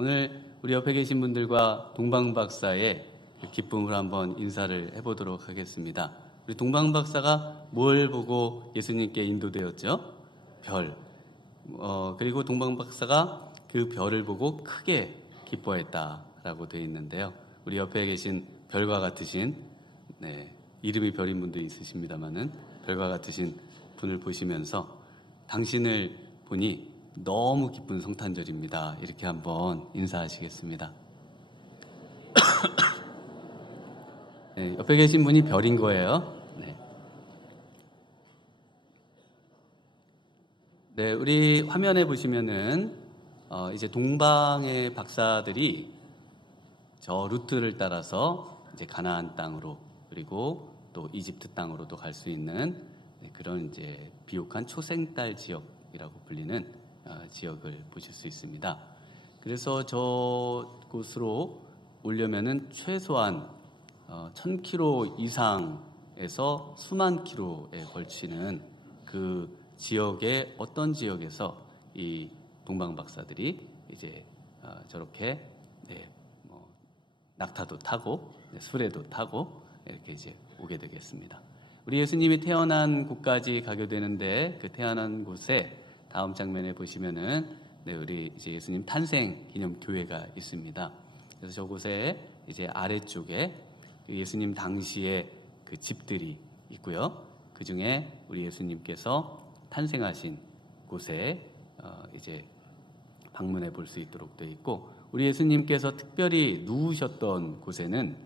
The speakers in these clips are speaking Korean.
오늘 우리 옆에 계신 분들과 동방박사의 기쁨을 한번 인사를 해보도록 하겠습니다. 우리 동방박사가 뭘 보고 예수님께 인도되었죠? 별. 그리고 동방박사가 그 별을 보고 크게 기뻐했다라고 되어 있는데요. 우리 옆에 계신 별과 같으신, 이름이 별인 분도 있으십니다만은 별과 같으신 분을 보시면서 당신을 보니 너무 기쁜 성탄절입니다. 이렇게 한번 인사하시겠습니다. 네, 옆에 계신 분이 별인 거예요. 네, 우리 화면에 보시면은 이제 동방의 박사들이 저 루트를 따라서 이제 가나안 땅으로 그리고 또 이집트 땅으로도 갈 수 있는 그런 이제 비옥한 초생딸 지역이라고 불리는 지역을 보실 수 있습니다. 그래서 저곳으로 오려면은 최소한 1000km 이상에서 수만 킬로에 걸치는 그 지역의 어떤 지역에서 이 동방 박사들이 이제 저렇게 낙타도 타고 수레도 타고 이렇게 이제 오게 되겠습니다. 우리 예수님이 태어난 곳까지 가게 되는데 그 태어난 곳에 다음 장면에 보시면은 우리 이제 예수님 탄생 기념 교회가 있습니다. 그래서 저곳에 이제 아래쪽에 예수님 당시의 그 집들이 있고요. 그 중에 우리 예수님께서 탄생하신 곳에 이제 방문해 볼 수 있도록 되어 있고, 우리 예수님께서 특별히 누우셨던 곳에는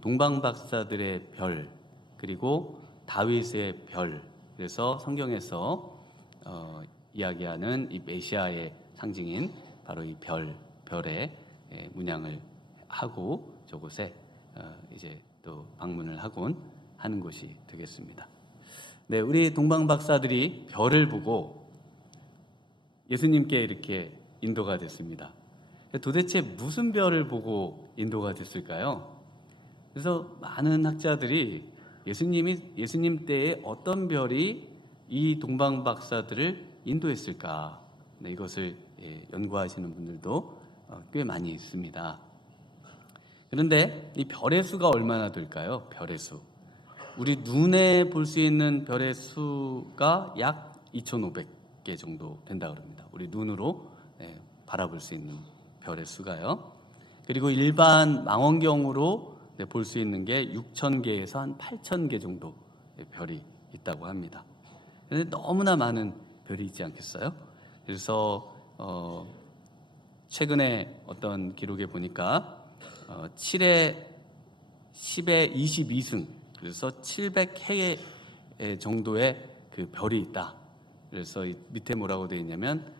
동방박사들의 별, 그리고 다윗의 별, 그래서 성경에서 이야기하는 이 메시아의 상징인 바로 이 별의 문양을 하고 저곳에 이제 또 방문을 하곤 하는 곳이 되겠습니다. 네, 우리 동방 박사들이 별을 보고 예수님께 이렇게 인도가 됐습니다. 도대체 무슨 별을 보고 인도가 됐을까요? 그래서 많은 학자들이 예수님 때에 어떤 별이 이 동방 박사들을 인도했을까? 이것을 연구하시는 분들도 꽤 많이 있습니다. 그런데 이 별의 수가 얼마나 될까요? 별의 수. 우리 눈에 볼 수 있는 별의 수가 약 2,500개 정도 된다고 합니다. 우리 눈으로 바라볼 수 있는 별의 수가요. 그리고 일반 망원경으로 볼 수 있는 게 6,000개에서 한 8,000개 정도 별이 있다고 합니다. 그런데 너무나 많은 별이 있지 않겠어요? 그래서 최근에 어떤 기록에 보니까 7에 10에 22승, 그래서 700해 정도의 그 별이 있다. 그래서 밑에 뭐라고 되어 있냐면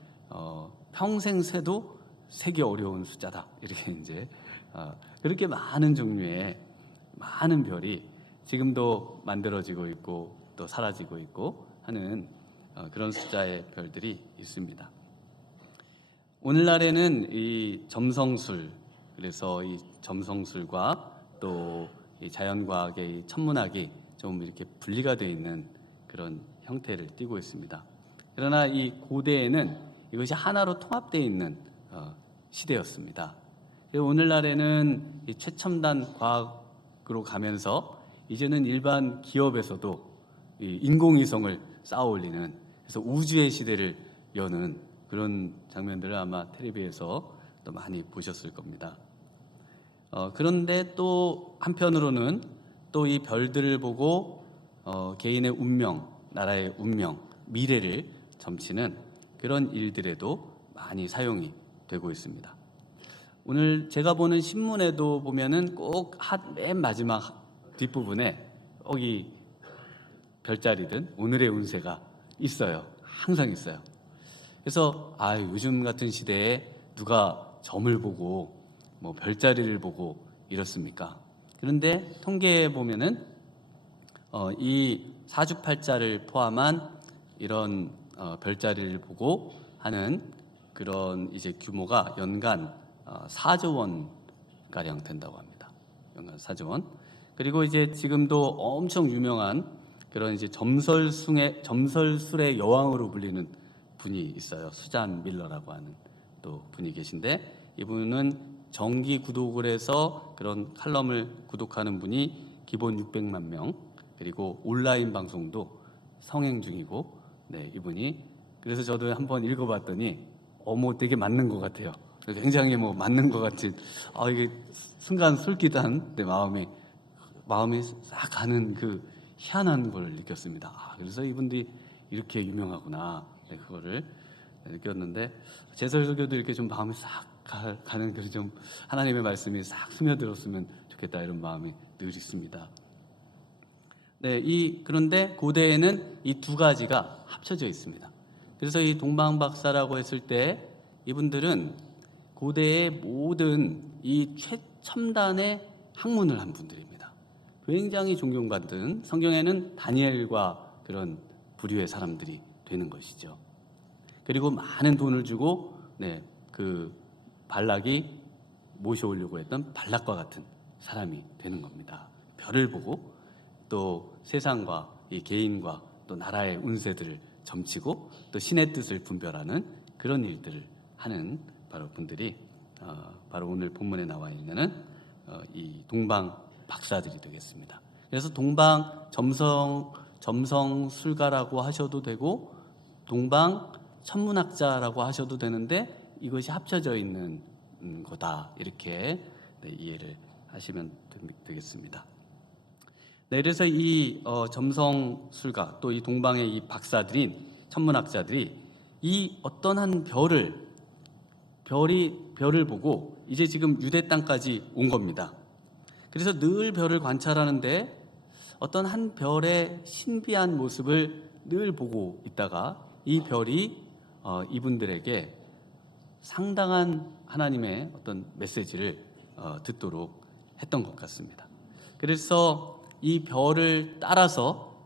평생 세도 세기 어려운 숫자다. 이렇게 이제 그렇게 많은 종류의 많은 별이 지금도 만들어지고 있고 또 사라지고 있고 하는 그런 숫자의 별들이 있습니다. 오늘날에는 이 점성술, 그래서 이 점성술과 또 이 자연과학의 이 천문학이 좀 이렇게 분리가 되어 있는 그런 형태를 띠고 있습니다. 그러나 이 고대에는 이것이 하나로 통합되어 있는 시대였습니다. 오늘날에는 이 최첨단 과학으로 가면서 이제는 일반 기업에서도 이 인공위성을 쌓아 올리는, 그래서 우주의 시대를 여는 그런 장면들을 아마 텔레비에서 또 많이 보셨을 겁니다. 그런데 또 한편으로는 또 이 별들을 보고 개인의 운명, 나라의 운명, 미래를 점치는 그런 일들에도 많이 사용이 되고 있습니다. 오늘 제가 보는 신문에도 보면은 꼭 맨 마지막 뒷부분에 여기 별자리든 오늘의 운세가 있어요. 항상 있어요. 그래서 요즘 같은 시대에 누가 점을 보고 뭐 별자리를 보고 이렇습니까? 그런데 통계에 보면은 이 사주팔자를 포함한 이런 별자리를 보고 하는 그런 이제 규모가 연간 4조 원 가량 된다고 합니다. 연간 4조 원. 그리고 이제 지금도 엄청 유명한 그런 이제 점설술의 여왕으로 불리는 분이 있어요. 수잔 밀러라고 하는 또 분이 계신데, 이분은 정기 구독을 해서 그런 칼럼을 구독하는 분이 기본 600만 명, 그리고 온라인 방송도 성행 중이고, 네, 이분이 그래서 저도 한번 읽어봤더니 뭐 되게 맞는 것 같아요. 굉장히 뭐 맞는 것 같은, 이게 순간 솔깃한 내 마음이 싹 가는 그 희한한 걸 느꼈습니다. 그래서 이분들이 이렇게 유명하구나. 네, 그거를 느꼈는데, 제설교도 이렇게 좀 마음이 싹 가는 그 좀 하나님의 말씀이 싹 스며들었으면 좋겠다, 이런 마음이 늘 있습니다. 네, 그런데 고대에는 이 두 가지가 합쳐져 있습니다. 그래서 이 동방박사라고 했을 때 이분들은 고대의 모든 이 최첨단의 학문을 한 분들입니다. 굉장히 존경받은, 성경에는 다니엘과 그런 부류의 사람들이 되는 것이죠. 그리고 많은 돈을 주고 그 발락이 모셔오려고 했던 발락과 같은 사람이 되는 겁니다. 별을 보고 또 세상과 이 개인과 또 나라의 운세들을 점치고 또 신의 뜻을 분별하는 그런 일들을 하는 바로 분들이 바로 오늘 본문에 나와 있는 이 동방 박사들이 되겠습니다. 그래서 동방 점성술가라고 하셔도 되고 동방 천문학자라고 하셔도 되는데 이것이 합쳐져 있는 거다, 이렇게 이해를 하시면 되겠습니다. 네, 그래서 이 점성술가 또 이 동방의 이 박사들인 천문학자들이 이 어떤 한 별을 보고 이제 지금 유대 땅까지 온 겁니다. 그래서 늘 별을 관찰하는데 어떤 한 별의 신비한 모습을 늘 보고 있다가 이 별이 이분들에게 상당한 하나님의 어떤 메시지를 듣도록 했던 것 같습니다. 그래서 이 별을 따라서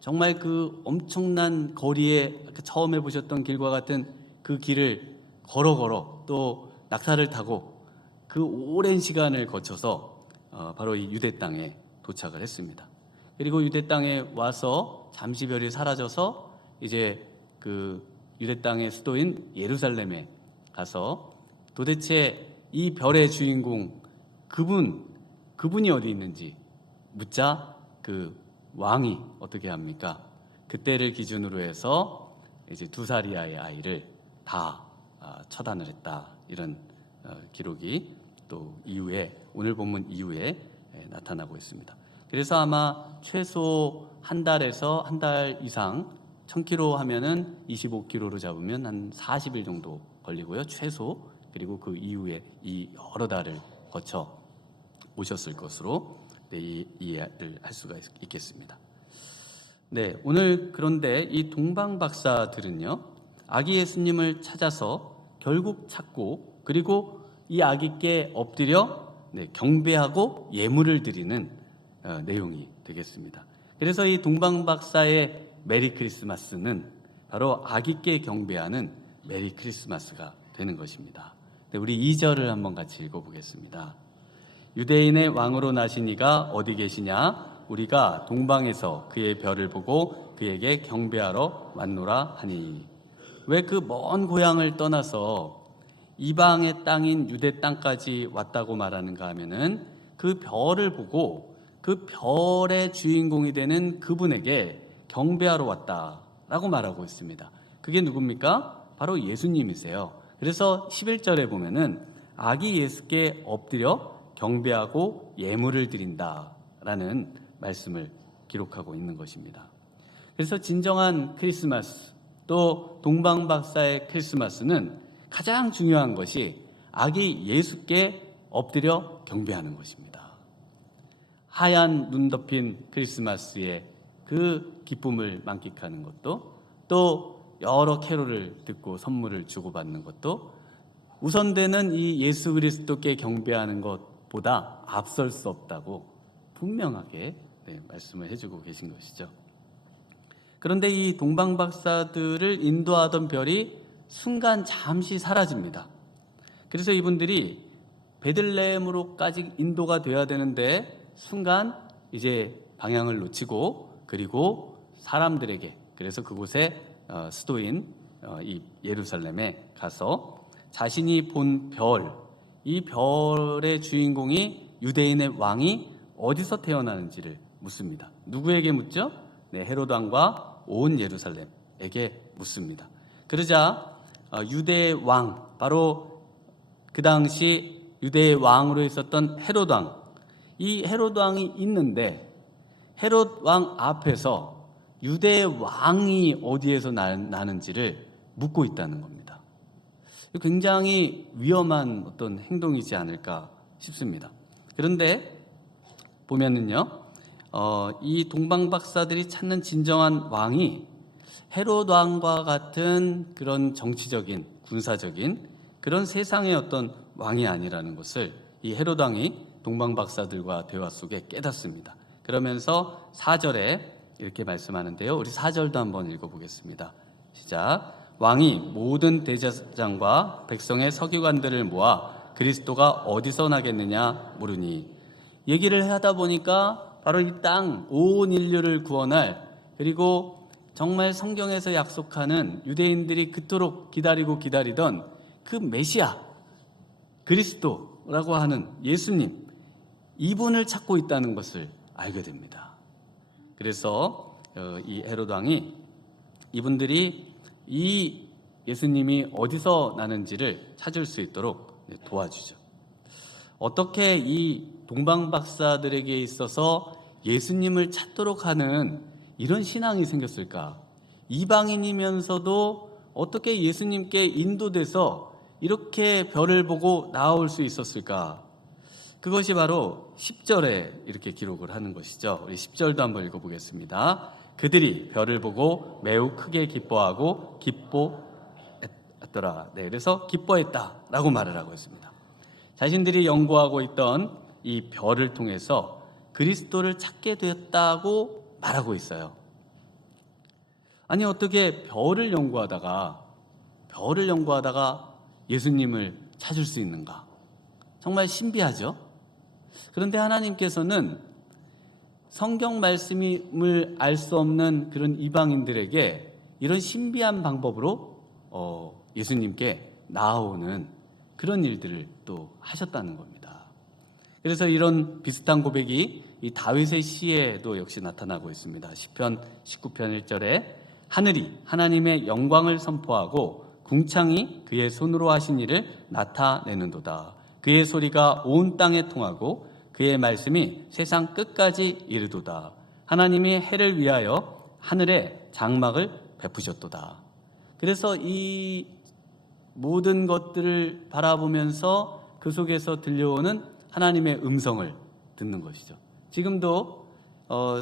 정말 그 엄청난 거리에 처음 해보셨던 길과 같은 그 길을 걸어 또 낙타를 타고 그 오랜 시간을 거쳐서 바로 이 유대 땅에 도착을 했습니다. 그리고 유대 땅에 와서 잠시 별이 사라져서 이제 그 유대 땅의 수도인 예루살렘에 가서 도대체 이 별의 주인공 그분이 어디 있는지 묻자 그 왕이 어떻게 합니까? 그때를 기준으로 해서 이제 2살이하의 아이를 다 처단을 했다, 이런 기록이 또 이후에 오늘 본문 이후에 나타나고 있습니다. 그래서 아마 최소 한 달에서 한 달 이상 1000km 하면은 25km로 잡으면 한 40일 정도 걸리고요, 최소. 그리고 그 이후에 이 여러 달을 거쳐 오셨을 것으로 이해를 할 수가 있겠습니다. 네, 오늘 그런데 이 동방 박사들은요, 아기 예수님을 찾아서 결국 찾고 그리고 이 아기께 엎드려 경배하고 예물을 드리는 내용이 되겠습니다. 그래서 이 동방 박사의 메리 크리스마스는 바로 아기께 경배하는 메리 크리스마스가 되는 것입니다. 네, 우리 2절을 한번 같이 읽어보겠습니다. 유대인의 왕으로 나신 이가 어디 계시냐? 우리가 동방에서 그의 별을 보고 그에게 경배하러 왔노라 하니. 왜 그 먼 고향을 떠나서 이방의 땅인 유대 땅까지 왔다고 말하는가 하면은 그 별을 보고 그 별의 주인공이 되는 그분에게 경배하러 왔다라고 말하고 있습니다. 그게 누굽니까? 바로 예수님이세요. 그래서 11절에 보면은 아기 예수께 엎드려 경배하고 예물을 드린다라는 말씀을 기록하고 있는 것입니다. 그래서 진정한 크리스마스, 또 동방박사의 크리스마스는 가장 중요한 것이 아기 예수께 엎드려 경배하는 것입니다. 하얀 눈 덮인 크리스마스의 그 기쁨을 만끽하는 것도, 또 여러 캐롤을 듣고 선물을 주고받는 것도 우선되는 이 예수 그리스도께 경배하는 것보다 앞설 수 없다고 분명하게 말씀을 해주고 계신 것이죠. 그런데 이 동방박사들을 인도하던 별이 순간 잠시 사라집니다. 그래서 이분들이 베들레헴으로까지 인도가 되어야 되는데 순간 이제 방향을 놓치고, 그리고 사람들에게, 그래서 그곳에 수도인 이 예루살렘에 가서 자신이 본 별, 이 별의 주인공이 유대인의 왕이 어디서 태어나는지를 묻습니다. 누구에게 묻죠? 네, 헤롯 왕과 온 예루살렘에게 묻습니다. 그러자 유대의 왕, 바로 그 당시 유대의 왕으로 있었던 헤롯 왕, 이 헤롯 왕이 있는데 헤롯 왕 앞에서 유대의 왕이 어디에서 나는지를 묻고 있다는 겁니다. 굉장히 위험한 어떤 행동이지 않을까 싶습니다. 그런데 보면은요, 이 동방 박사들이 찾는 진정한 왕이 헤롯 왕과 같은 그런 정치적인, 군사적인 그런 세상의 어떤 왕이 아니라는 것을 이 헤롯 왕이 동방 박사들과 대화 속에 깨닫습니다. 그러면서 4절에 이렇게 말씀하는데요. 우리 4절도 한번 읽어보겠습니다. 시작. 왕이 모든 대제사장과 백성의 서기관들을 모아 그리스도가 어디서 나겠느냐 물으니, 얘기를 하다 보니까 바로 이 땅 온 인류를 구원할, 그리고 정말 성경에서 약속하는 유대인들이 그토록 기다리던 그 메시아 그리스도라고 하는 예수님, 이분을 찾고 있다는 것을 알게 됩니다. 그래서 이 헤롯 왕이 이분들이 이 예수님이 어디서 나는지를 찾을 수 있도록 도와주죠. 어떻게 이 동방 박사들에게 있어서 예수님을 찾도록 하는 이런 신앙이 생겼을까? 이방인이면서도 어떻게 예수님께 인도돼서 이렇게 별을 보고 나아올 수 있었을까? 그것이 바로 10절에 이렇게 기록을 하는 것이죠. 우리 10절도 한번 읽어보겠습니다. 그들이 별을 보고 매우 크게 기뻐하고 기뻐했더라. 네, 그래서 기뻐했다라고 말을 하고 있습니다. 자신들이 연구하고 있던 이 별을 통해서 그리스도를 찾게 되었다고 말하고 있어요. 아니, 어떻게 별을 연구하다가 예수님을 찾을 수 있는가? 정말 신비하죠? 그런데 하나님께서는 성경 말씀을 알 수 없는 그런 이방인들에게 이런 신비한 방법으로 예수님께 나아오는 그런 일들을 또 하셨다는 겁니다. 그래서 이런 비슷한 고백이 이 다윗의 시에도 역시 나타나고 있습니다. 시편 19편 1절에 하늘이 하나님의 영광을 선포하고 궁창이 그의 손으로 하신 일을 나타내는도다. 그의 소리가 온 땅에 통하고 그의 말씀이 세상 끝까지 이르도다. 하나님이 해를 위하여 하늘에 장막을 베푸셨도다. 그래서 이 모든 것들을 바라보면서 그 속에서 들려오는 하나님의 음성을 듣는 것이죠. 지금도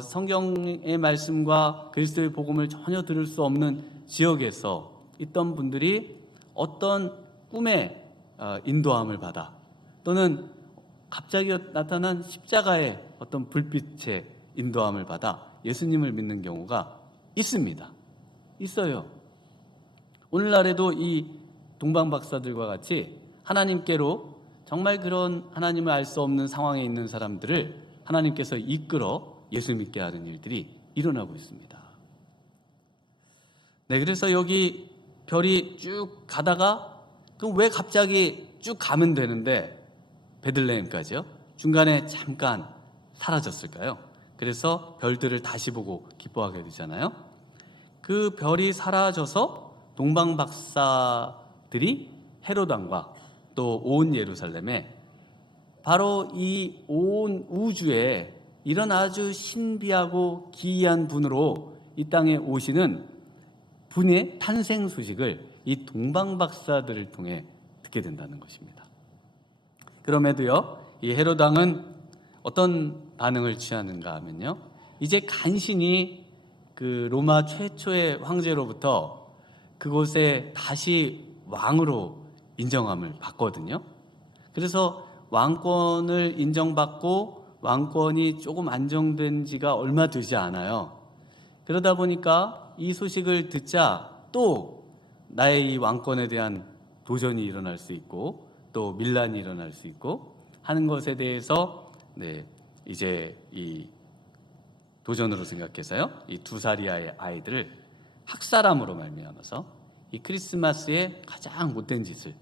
성경의 말씀과 그리스도의 복음을 전혀 들을 수 없는 지역에서 있던 분들이 어떤 꿈의 인도함을 받아, 또는 갑자기 나타난 십자가의 어떤 불빛의 인도함을 받아 예수님을 믿는 경우가 있습니다. 있어요. 오늘날에도 이 동방 박사들과 같이 하나님께로 정말 그런 하나님을 알 수 없는 상황에 있는 사람들을 하나님께서 이끌어 예수 믿게 하는 일들이 일어나고 있습니다. 네, 그래서 여기 별이 쭉 가다가 왜 갑자기 쭉 가면 되는데 베들레헴까지요? 중간에 잠깐 사라졌을까요? 그래서 별들을 다시 보고 기뻐하게 되잖아요. 그 별이 사라져서 동방 박사들이 헤롯 왕과 또 온 예루살렘에 바로 이 온 우주에 이런 아주 신비하고 기이한 분으로 이 땅에 오시는 분의 탄생 소식을 이 동방 박사들을 통해 듣게 된다는 것입니다. 그럼에도요, 이 헤롯 왕은 어떤 반응을 취하는가 하면요, 이제 간신히 그 로마 최초의 황제로부터 그곳에 다시 왕으로 인정함을 받거든요. 그래서 왕권을 인정받고 왕권이 조금 안정된 지가 얼마 되지 않아요. 그러다 보니까 이 소식을 듣자 또 나의 이 왕권에 대한 도전이 일어날 수 있고 또 밀란이 일어날 수 있고 하는 것에 대해서 이제 이 도전으로 생각해서요, 이 2살이하의 아이들을 학살함으로 말미암아서 이 크리스마스에 가장 못된 짓을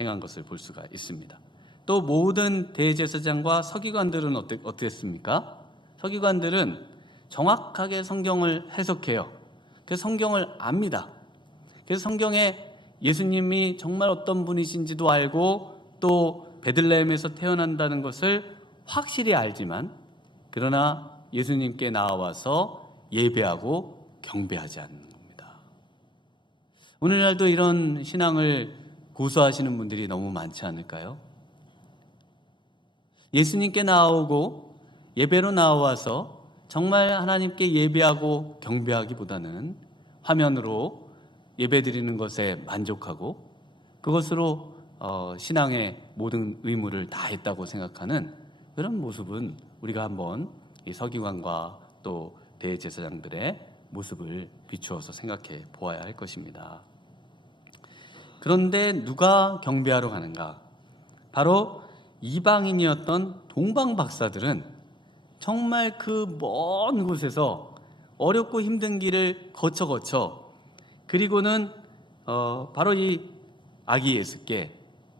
행한 것을 볼 수가 있습니다. 또 모든 대제사장과 서기관들은 어땠습니까? 서기관들은 정확하게 성경을 해석해요. 그래서 성경을 압니다. 그래서 성경에 예수님이 정말 어떤 분이신지도 알고 또 베들레헴에서 태어난다는 것을 확실히 알지만, 그러나 예수님께 나와서 예배하고 경배하지 않는 겁니다. 오늘날도 이런 신앙을 고수하시는 분들이 너무 많지 않을까요? 예수님께 나오고 예배로 나와서 정말 하나님께 예배하고 경배하기보다는 화면으로 예배드리는 것에 만족하고 그것으로 신앙의 모든 의무를 다했다고 생각하는 그런 모습은 우리가 한번 이 서기관과 또 대제사장들의 모습을 비추어서 생각해 보아야 할 것입니다. 그런데 누가 경배하러 가는가? 바로 이방인이었던 동방 박사들은 정말 그 먼 곳에서 어렵고 힘든 길을 거쳐 그리고는 바로 이 아기 예수께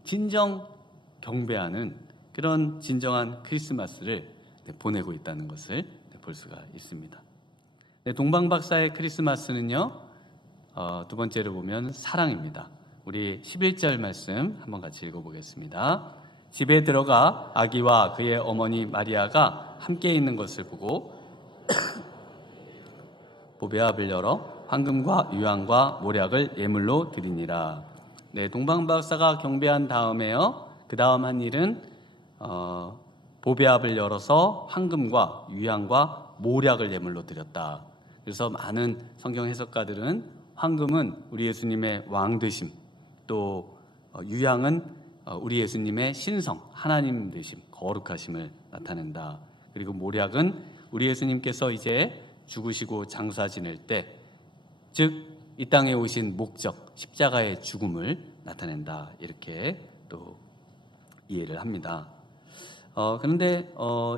진정 경배하는 그런 진정한 크리스마스를 보내고 있다는 것을 볼 수가 있습니다. 동방 박사의 크리스마스는요, 두 번째로 보면 사랑입니다. 우리 11절 말씀 한번 같이 읽어보겠습니다. 집에 들어가 아기와 그의 어머니 마리아가 함께 있는 것을 보고 보배압을 열어 황금과 유황과 모략을 예물로 드리니라. 동방 박사가 경배한 다음에요, 그 다음 한 일은 보배압을 열어서 황금과 유황과 모략을 예물로 드렸다. 그래서 많은 성경 해석가들은 황금은 우리 예수님의 왕되심, 또 유황은 우리 예수님의 신성, 하나님 되심, 거룩하심을 나타낸다. 그리고 모략은 우리 예수님께서 이제 죽으시고 장사 지낼 때, 즉 이 땅에 오신 목적, 십자가의 죽음을 나타낸다. 이렇게 또 이해를 합니다. 그런데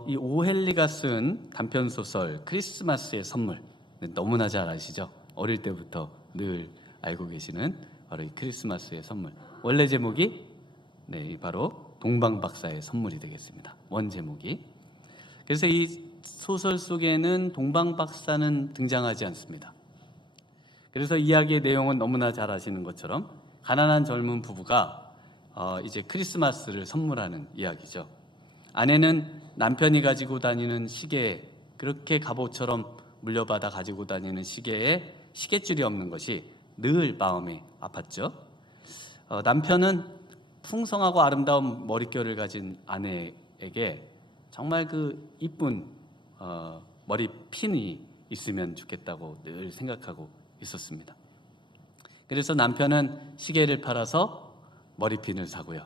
이 오헬리가 쓴 단편소설 크리스마스의 선물, 너무나 잘 아시죠? 어릴 때부터 늘 알고 계시는 바로 이 크리스마스의 선물. 원래 제목이 바로 동방박사의 선물이 되겠습니다. 원 제목이. 그래서 이 소설 속에는 동방박사는 등장하지 않습니다. 그래서 이야기의 내용은 너무나 잘 아시는 것처럼 가난한 젊은 부부가 이제 크리스마스를 선물하는 이야기죠. 아내는 남편이 가지고 다니는 시계, 그렇게 갑옷처럼 물려받아 가지고 다니는 시계에 시계줄이 없는 것이 늘 마음이 아팠죠. 남편은 풍성하고 아름다운 머릿결을 가진 아내에게 정말 그 이쁜 머리핀이 있으면 좋겠다고 늘 생각하고 있었습니다. 그래서 남편은 시계를 팔아서 머리핀을 사고요,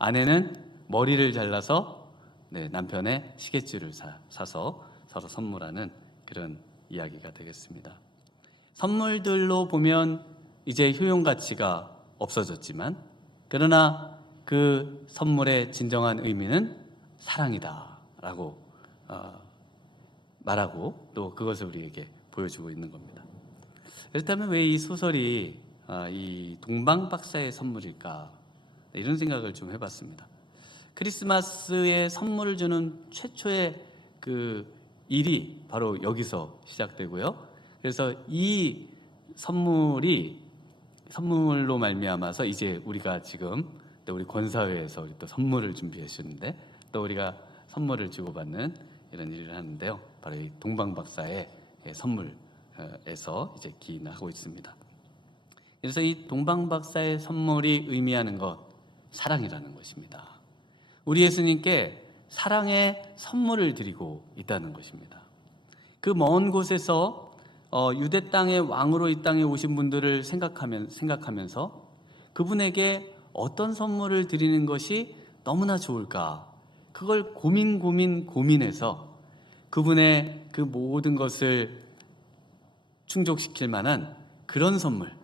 아내는 머리를 잘라서 남편의 시계줄을 사서 서로 선물하는 그런 이야기가 되겠습니다. 선물들로 보면 이제 효용 가치가 없어졌지만, 그러나 그 선물의 진정한 의미는 사랑이다라고 말하고 또 그것을 우리에게 보여주고 있는 겁니다. 그렇다면 왜 이 소설이 이 동방박사의 선물일까? 이런 생각을 좀 해봤습니다. 크리스마스에 선물을 주는 최초의 그 일이 바로 여기서 시작되고요. 그래서 이 선물로 말미암아서 이제 우리가 지금 또 우리 권사회에서 또 선물을 준비해 주는데 또 우리가 선물을 주고받는 이런 일을 하는데요. 바로 이 동방박사의 선물에서 이제 기인하고 있습니다. 그래서 이 동방박사의 선물이 의미하는 것, 사랑이라는 것입니다. 우리 예수님께 사랑의 선물을 드리고 있다는 것입니다. 그 먼 곳에서 유대 땅의 왕으로 이 땅에 오신 분들을 생각하면서 그분에게 어떤 선물을 드리는 것이 너무나 좋을까? 그걸 고민해서 그분의 그 모든 것을 충족시킬 만한 그런 선물,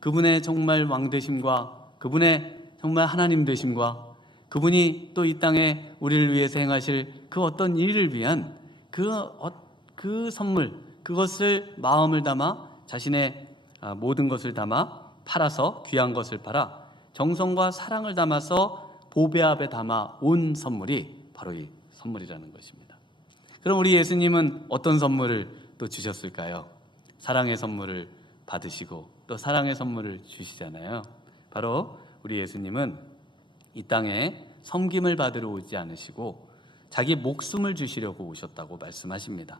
그분의 정말 왕되심과 그분의 정말 하나님 되심과 그분이 또 이 땅에 우리를 위해서 행하실 그 어떤 일을 위한 그 선물, 그것을 마음을 담아 자신의 모든 것을 담아 팔아서 귀한 것을 팔아 정성과 사랑을 담아서 보배 앞에 담아 온 선물이 바로 이 선물이라는 것입니다. 그럼 우리 예수님은 어떤 선물을 또 주셨을까요? 사랑의 선물을 받으시고 또 사랑의 선물을 주시잖아요. 바로 우리 예수님은 이 땅에 섬김을 받으러 오지 않으시고 자기 목숨을 주시려고 오셨다고 말씀하십니다.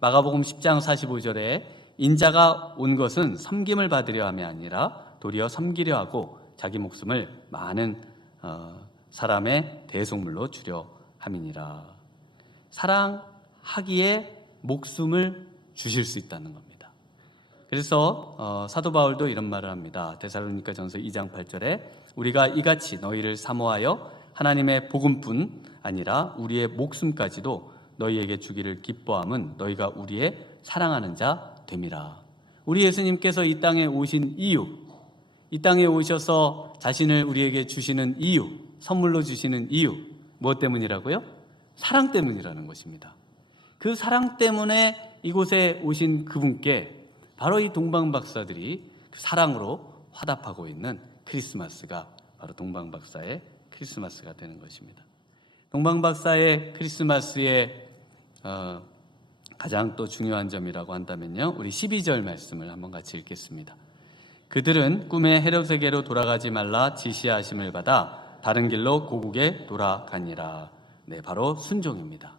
마가복음 10장 45절에 인자가 온 것은 섬김을 받으려 함이 아니라 도리어 섬기려 하고 자기 목숨을 많은 사람의 대속물로 주려 함이니라. 사랑하기에 목숨을 주실 수 있다는 겁니다. 그래서 사도 바울도 이런 말을 합니다. 데살로니가전서 2장 8절에 우리가 이같이 너희를 사모하여 하나님의 복음뿐 아니라 우리의 목숨까지도 너희에게 주기를 기뻐함은 너희가 우리의 사랑하는 자 됨이라. 우리 예수님께서 이 땅에 오신 이유, 이 땅에 오셔서 자신을 우리에게 주시는 이유, 선물로 주시는 이유, 무엇 때문이라고요? 사랑 때문이라는 것입니다. 그 사랑 때문에 이곳에 오신 그분께 바로 이 동방박사들이 그 사랑으로 화답하고 있는 크리스마스가 바로 동방박사의 크리스마스가 되는 것입니다. 동방박사의 크리스마스의 가장 또 중요한 점이라고 한다면요, 우리 12절 말씀을 한번 같이 읽겠습니다. 그들은 꿈에 헤롯에게로 돌아가지 말라 지시하심을 받아 다른 길로 고국에 돌아가니라. 네, 바로 순종입니다.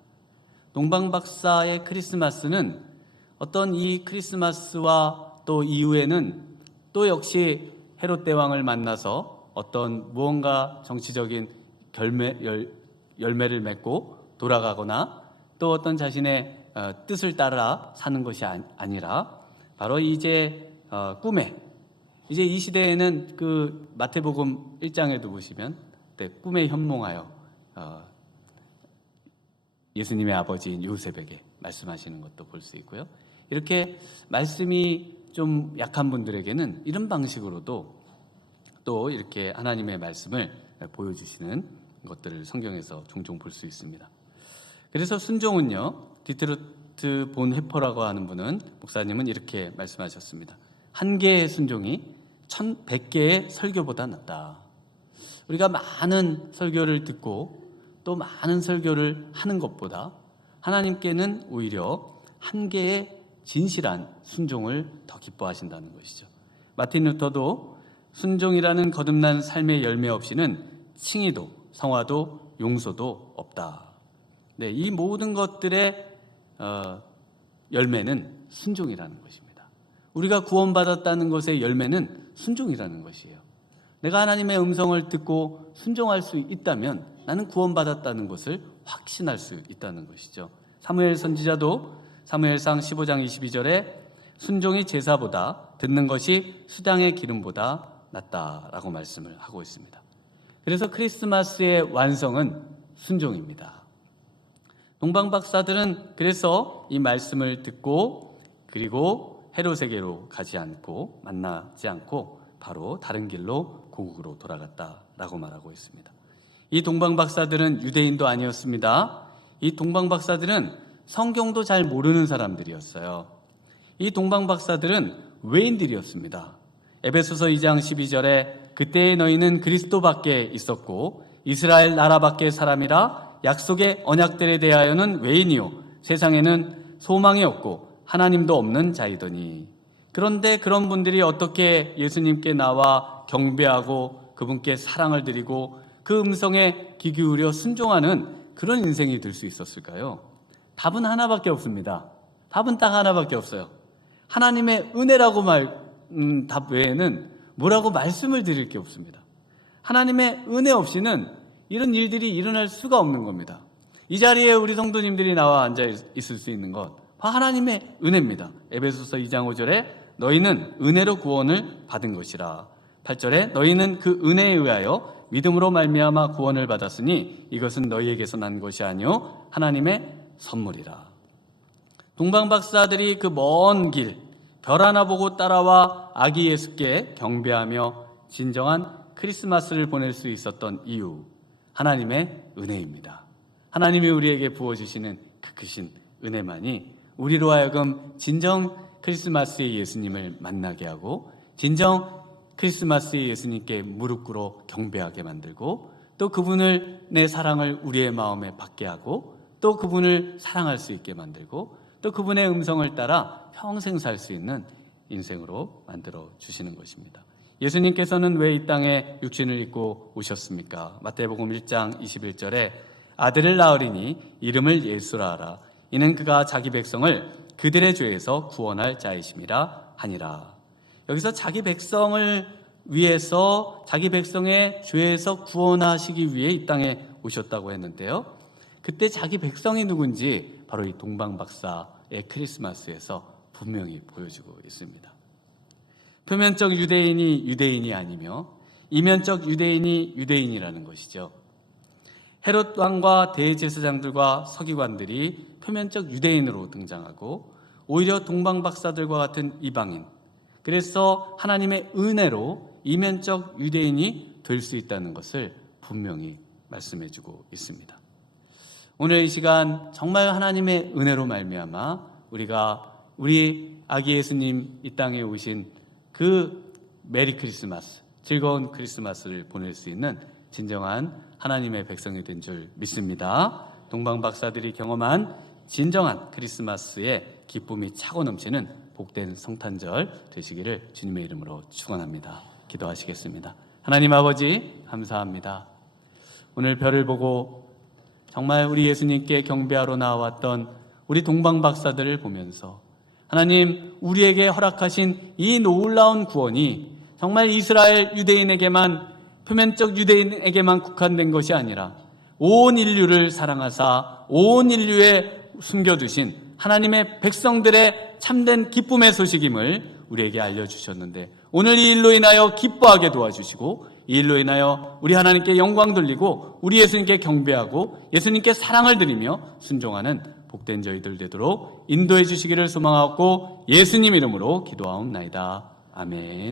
동방박사의 크리스마스는 어떤 이 크리스마스와 또 이후에는 또 역시 헤롯 대왕을 만나서 어떤 무언가 정치적인 열매를 맺고 돌아가거나 또 어떤 자신의 뜻을 따라 사는 것이 아니라 바로 이제 꿈에, 이제 이 시대에는 그 마태복음 1장에도 보시면 꿈에 현몽하여 예수님의 아버지인 요셉에게 말씀하시는 것도 볼 수 있고요. 이렇게 말씀이 좀 약한 분들에게는 이런 방식으로도 또 이렇게 하나님의 말씀을 보여주시는 것들을 성경에서 종종 볼 수 있습니다. 그래서 순종은요, 디트루트 본 헤퍼라고 하는 분은, 목사님은 이렇게 말씀하셨습니다. 한 개의 순종이 1,100개의 설교보다 낫다. 우리가 많은 설교를 듣고 또 많은 설교를 하는 것보다 하나님께는 오히려 한 개의 진실한 순종을 더 기뻐하신다는 것이죠. 마틴 루터도 순종이라는 거듭난 삶의 열매 없이는 칭의도 성화도 용서도 없다. 네, 이 모든 것들의 열매는 순종이라는 것입니다. 우리가 구원받았다는 것의 열매는 순종이라는 것이에요. 내가 하나님의 음성을 듣고 순종할 수 있다면 나는 구원받았다는 것을 확신할 수 있다는 것이죠. 사무엘 선지자도 사무엘상 15장 22절에 순종이 제사보다 듣는 것이 수당의 기름보다 낫다라고 말씀을 하고 있습니다. 그래서 크리스마스의 완성은 순종입니다. 동방박사들은 그래서 이 말씀을 듣고 그리고 헤롯에게로 가지 않고 만나지 않고 바로 다른 길로 고국으로 돌아갔다라고 말하고 있습니다. 이 동방박사들은 유대인도 아니었습니다. 이 동방박사들은 성경도 잘 모르는 사람들이었어요. 이 동방박사들은 외인들이었습니다. 에베소서 2장 12절에 그때의 너희는 그리스도밖에 있었고 이스라엘 나라밖에 사람이라 약속의 언약들에 대하여는 외인이요 세상에는 소망이 없고 하나님도 없는 자이더니. 그런데 그런 분들이 어떻게 예수님께 나와 경배하고 그분께 사랑을 드리고 그 음성에 귀 기울여 순종하는 그런 인생이 될 수 있었을까요? 답은 하나밖에 없습니다. 답은 딱 하나밖에 없어요. 하나님의 은혜라고 답 외에는 뭐라고 말씀을 드릴 게 없습니다. 하나님의 은혜 없이는 이런 일들이 일어날 수가 없는 겁니다. 이 자리에 우리 성도님들이 나와 앉아 있을 수 있는 것, 하나님의 은혜입니다. 에베소서 2장 5절에 너희는 은혜로 구원을 받은 것이라. 8절에 너희는 그 은혜에 의하여 믿음으로 말미암아 구원을 받았으니 이것은 너희에게서 난 것이 아니요 하나님의 선물이라. 동방박사들이 그 먼 길, 별 하나 보고 따라와 아기 예수께 경배하며 진정한 크리스마스를 보낼 수 있었던 이유, 하나님의 은혜입니다. 하나님이 우리에게 부어주시는 그 크신 은혜만이 우리로 하여금 진정 크리스마스의 예수님을 만나게 하고 진정 크리스마스에 예수님께 무릎 꿇어 경배하게 만들고, 또 그분을, 내 사랑을 우리의 마음에 받게 하고, 또 그분을 사랑할 수 있게 만들고, 또 그분의 음성을 따라 평생 살 수 있는 인생으로 만들어 주시는 것입니다. 예수님께서는 왜 이 땅에 육신을 입고 오셨습니까? 마태복음 1장 21절에 아들을 낳으리니 이름을 예수라 하라. 이는 그가 자기 백성을 그들의 죄에서 구원할 자이심이라 하니라. 여기서 자기 백성을 위해서, 자기 백성의 죄에서 구원하시기 위해 이 땅에 오셨다고 했는데요. 그때 자기 백성이 누군지 바로 이 동방박사의 크리스마스에서 분명히 보여주고 있습니다. 표면적 유대인이 유대인이 아니며 이면적 유대인이 유대인이라는 것이죠. 헤롯 왕과 대제사장들과 서기관들이 표면적 유대인으로 등장하고, 오히려 동방박사들과 같은 이방인, 그래서 하나님의 은혜로 이면적 유대인이 될 수 있다는 것을 분명히 말씀해주고 있습니다. 오늘 이 시간 정말 하나님의 은혜로 말미암아 우리 아기 예수님 이 땅에 오신 그 메리 크리스마스, 즐거운 크리스마스를 보낼 수 있는 진정한 하나님의 백성이 된 줄 믿습니다. 동방박사들이 경험한 진정한 크리스마스의 기쁨이 차고 넘치는 복된 성탄절 되시기를 주님의 이름으로 축원합니다. 기도하시겠습니다. 하나님 아버지, 감사합니다. 오늘 별을 보고 정말 우리 예수님께 경배하러 나왔던 우리 동방박사들을 보면서 하나님, 우리에게 허락하신 이 놀라운 구원이 정말 이스라엘 유대인에게만, 표면적 유대인에게만 국한된 것이 아니라 온 인류를 사랑하사 온 인류에 숨겨두신 하나님의 백성들의 참된 기쁨의 소식임을 우리에게 알려주셨는데, 오늘 이 일로 인하여 기뻐하게 도와주시고, 이 일로 인하여 우리 하나님께 영광 돌리고 우리 예수님께 경배하고 예수님께 사랑을 드리며 순종하는 복된 저희들 되도록 인도해 주시기를 소망하고 예수님 이름으로 기도하옵나이다. 아멘.